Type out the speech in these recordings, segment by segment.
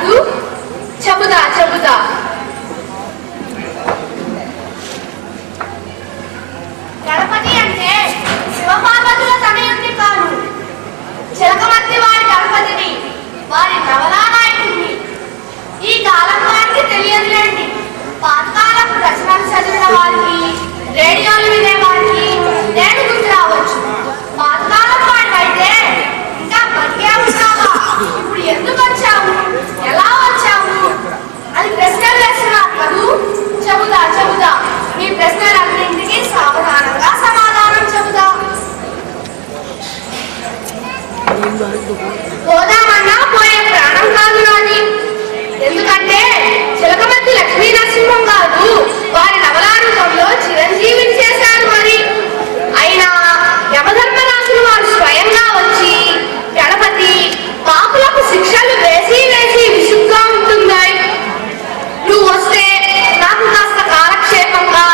కదూ? చెబుతా. గణపతి అంటే శివపార్వతుల తనయుడిని కాదు, చిలకమర్తి వారి గణపతిని, వారి నవలానాయకుడిని. ఈ కాలం వారికి తెలియదులేండి. పాతకాలపు రచనలు చదివిన వారికి, రేడియోలు వినే వారికి నేను గుర్తు రావచ్చు. పాతకాలం వాడికైతే ఇంకా బతికే ఉంటావా, ఇప్పుడు ఎందుకు వచ్చావు, ఎలా వచ్చావు అని ప్రశ్నలు వేస్తున్నారు కదూ? చెబుతా. మీ ప్రశ్నలన్నింటికి సావధానంగా సమాధానం చెబుతా. పోదామన్నా పోయే ప్రాణం కాదు నాది. ఎందుకంటే చిలకమర్తి లక్ష్మీ నరసింహం గారు వారి నవలారంగంలో చిరంజీవిని చేశారు. మరి అయినా యమధర్మరాజులు వారు స్వయంగా వచ్చి గణపతి పాపులకు శిక్షలు వేసి విసుగ్గా ఉంటున్నాయి, నువ్వు వస్తే నాకు కాస్త కాలక్షేపంగా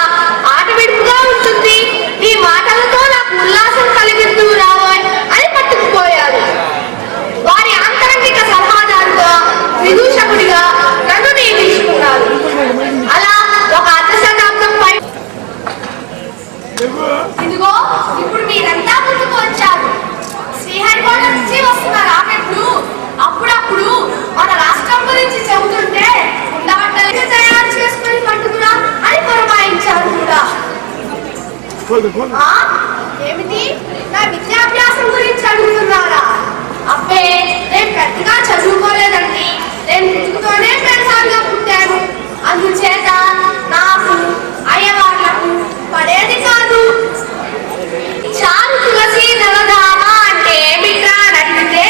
ఆట విడుపుగా ఉంటుంది, నీ మాటలతో నాకు ఉల్లాసం కలిగిస్తూ రావాయి అని పట్టుకుపోయారు. వారి ఆంతరంగిక సలహాదారుగా, విదూషకుడిగా నన్ను నియమించుకున్నారు. అలా ఒక అర్ధ శతాబ్దం పై ఇదిగో ఇప్పుడు మీరంతా ముందుకు వచ్చారు. శ్రీహరికోట నుంచి వస్తున్న రాకెట్లు అప్పుడప్పుడు మన రాష్ట్రం గురించి చెబుతుంటే ఉండబట్టలు తయారు చేసుకుని పట్టుకురా అని పురమాయించారు కూడా. ఏమిటి, నా విద్యాభ్యాసం గురించి అడుగుతున్నారా? అబ్బే, నేను పెద్దగా చదువుకోలేదండి. నేను పుట్టుకతోనే పెద్దగా పుట్టాను. అందుచేత నాకు అయ్యవాళ్లకు పడేది కాదు. చారు తులసి దళధామ అంటే ఏమిట్రా అని అడిగితే,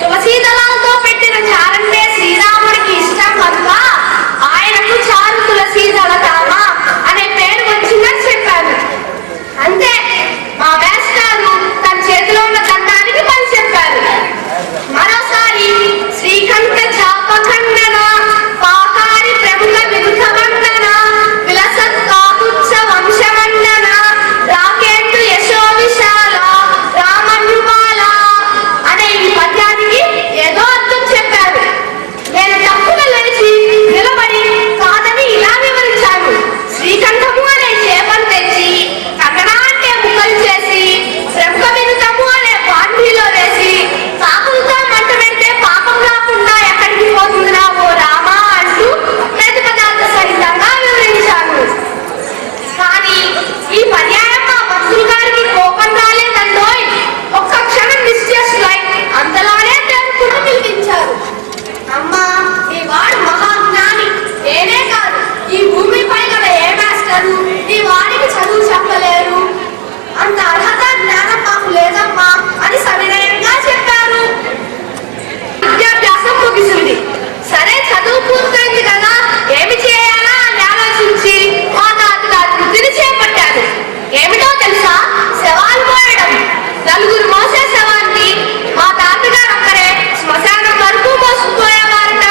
తులసి దళాలతో పెట్టిన చారంటే శ్రీరాముడికి ఇష్టం కనుక ఆయనకు చారు తులసి దళధామ అనే పేరు వచ్చిందని చెప్పాను. అంతే, మా వేస్తారు తన చేతిలో ఉన్న దండానికి పని చెప్పారు. మరోసారి శ్రీకంఠ చాపఖండన పాకారి ప్రముఖ విరుద్ధ వందన విలసత్ కాకుత్స వంశమండన రాకేందు యశో విశాల రామన్యుమాల అనే ఈ పద్యానికి ఏదో అర్థం చెప్పారు. నేను తప్పున లేచి నిలబడి కాదని ఇలా వివరించాను. శ్రీకంఠము అనే చేపను తెచ్చి కంగన అంటే ముక్కలు చేసి ప్రముఖ విరుద్ధము అనే పాండిలో వేసి కాకులతో మంట పెడితే పాపం రాకుండా ఎక్కడికి పోతుందిరా ఓ రామా అంటూ ప్రతిపదార్థ సహితంగా వివరించాను. కానీ ఈ పర్యాయం మా మంత్రులు గారికి కోపం రాలేదండోయ్. ఒక్క క్షణం నిశ్చేష్లై అంతలోనే దేవుడు పిలిపించారు. అమ్మా, ఈ వాడు మహాజ్ఞాని, నేనే కాదు ఈ భూమిపై గల ఏ మాస్టరు ఈ వాడికి చదువు చెప్పలేరు, అంత అర్హత జ్ఞానం మాకు లేదమ్మా అని సవినయంగా చెప్పారు. విద్యాభ్యాసం ముగిసింది. సరే, చదువు పూర్తయింది కదా, ఏమి చేయాలా అని ఆలోచించి మా తాతగారి వృత్తిని చేపట్టాను. ఏమిటో తెలుసా? శవాలు మోయడం. నలుగురు మోసే శవాన్ని మా తాతగారు ఒక్కరే శ్మశానం వరకు మోసుకుపోయేవారట.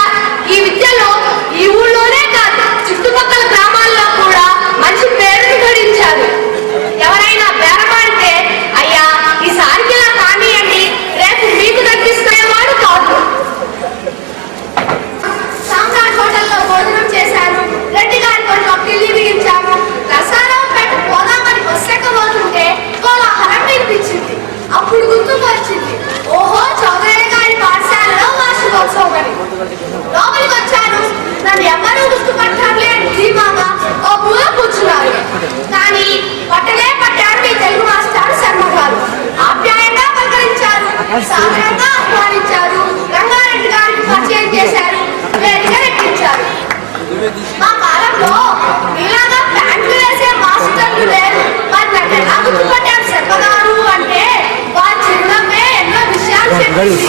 ఈ విద్యలో ఈ ఊళ్ళోనే కాదు చుట్టుపక్కల గ్రామాల్లో కూడా మంచి పేరును గడించారు. ఎవరైనా బేరమాడితే, అయ్యా ఈసారికి ఇలా కానియండి, రేపు మీకు తగ్గిస్తున్నవాడు కాదు. సామ్రాట్ హోటల్లో భోజనం చేశాను. రెడ్డి గారితో కిల్లి బిగించాము. రసారావుపేట పోదామని బస్సెక్కబోతుంటే కోలాహలం వినిపించింది. అప్పుడు గుర్తుకు వచ్చింది, ఓహో చౌదరయ్య గారి పాఠశాలలో వార్షికోత్సవం. లోపలికి వచ్చాను. నన్ను ఎవరూ గుర్తుపట్టారులే అని ధీమాగా ఓ మూల కూర్చున్నారు. కానీ పట్టనే పట్టారు మీ తెలుగు మాస్టర్ శర్మ గారు. ఆప్యాయంగా పలకరించారు, సాధారణంగా ఆహ్వానించారు, రంగారెడ్డి గారికి పరిచయం చేశారు, వేదిక ఎక్కించారు. మా కాలంలో ఇలాగా ప్యాంట్లు వేసే మాస్టర్లు లేరు. మరి నన్ను ఎలా గుర్తుపట్టారు శర్మ గారు అంటే వారి చిరునవ్వే ఎన్నో విషయాలు చెప్పింది.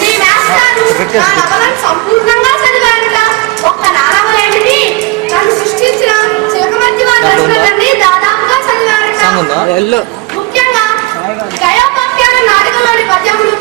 మీ మాస్టారు నా నవలను సంపూర్ణంగా చదివారట. ఒక్క నానవలేమిటి, నన్ను సృష్టించిన చిలకమర్తి వారి రచనలన్నీ దాదాపుగా చదివారట. ముఖ్యంగా గయోపాఖ్యాన నాటకంలోని పద్యములు